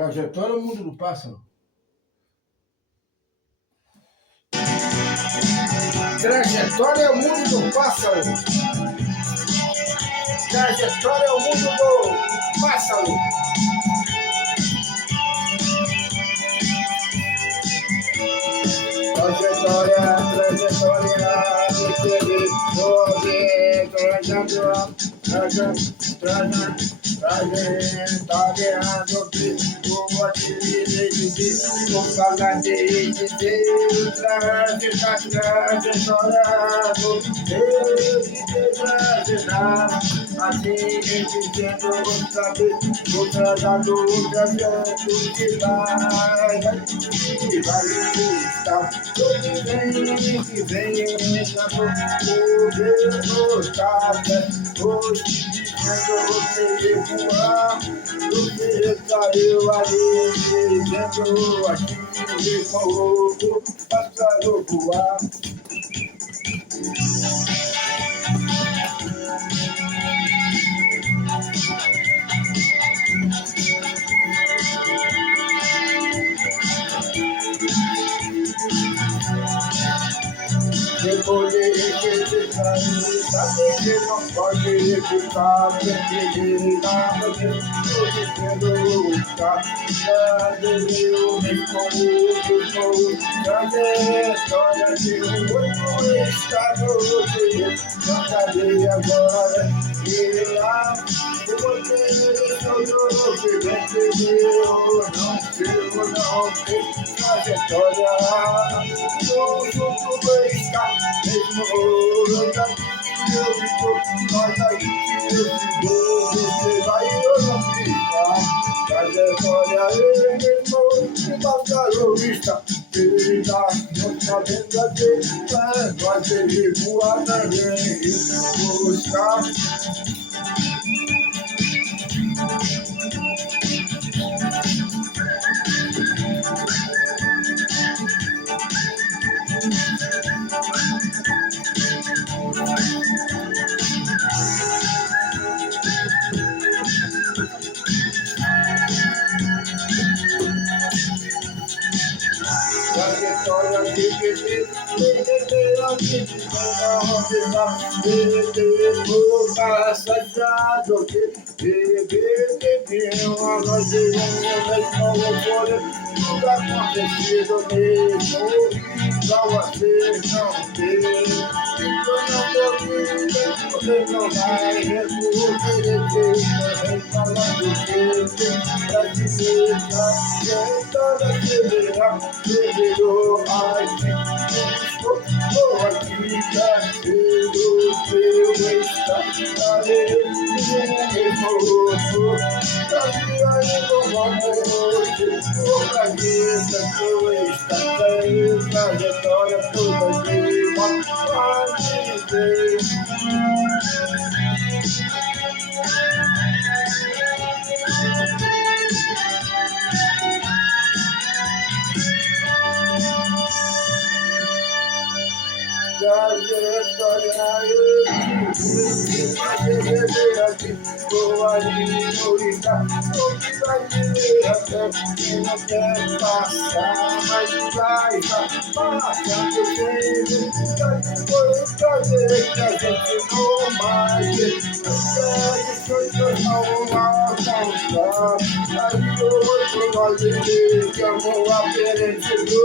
Trajetória ao mundo do pássaro. Trajetória ao mundo do pássaro. Trajetória ao mundo do pássaro. Trajetória assim dizendo saber o tratador que vai estar todo que vem na governo café hoje dizendo você voar você saiu ali dizendo aqui com o pássaro voar. Depois de saber que não pode ficar sem nada, dizendo lutar, cadê o mesmo cadê a história de outro estado, não cadê agora, e lá, você todo que vem de Deus, não sei, trajetória, tudo está mesmo lugar, eu fico, nós aí, eu fico, você vai, eu não fico, trajetória, ele mesmo, se pássaro está, ele está, não sabendo aqui, nós ele voar também, e buscar. Trajetória de viver, o passado que uma noite tudo acontecido mesmo, igual a ser não ter, você não vai recuperar, falando que pra dizer que toda quebrada virou aqui, do seu estado, trajetória toda de uma vou ali no Ita, o que vai viver até que não quer passar, mas vai passando sempre, foi trazer que a gente não mais coisas não vão alcançar, aí hoje nós vivemos que amor aprendendo.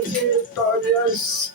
Trajetórias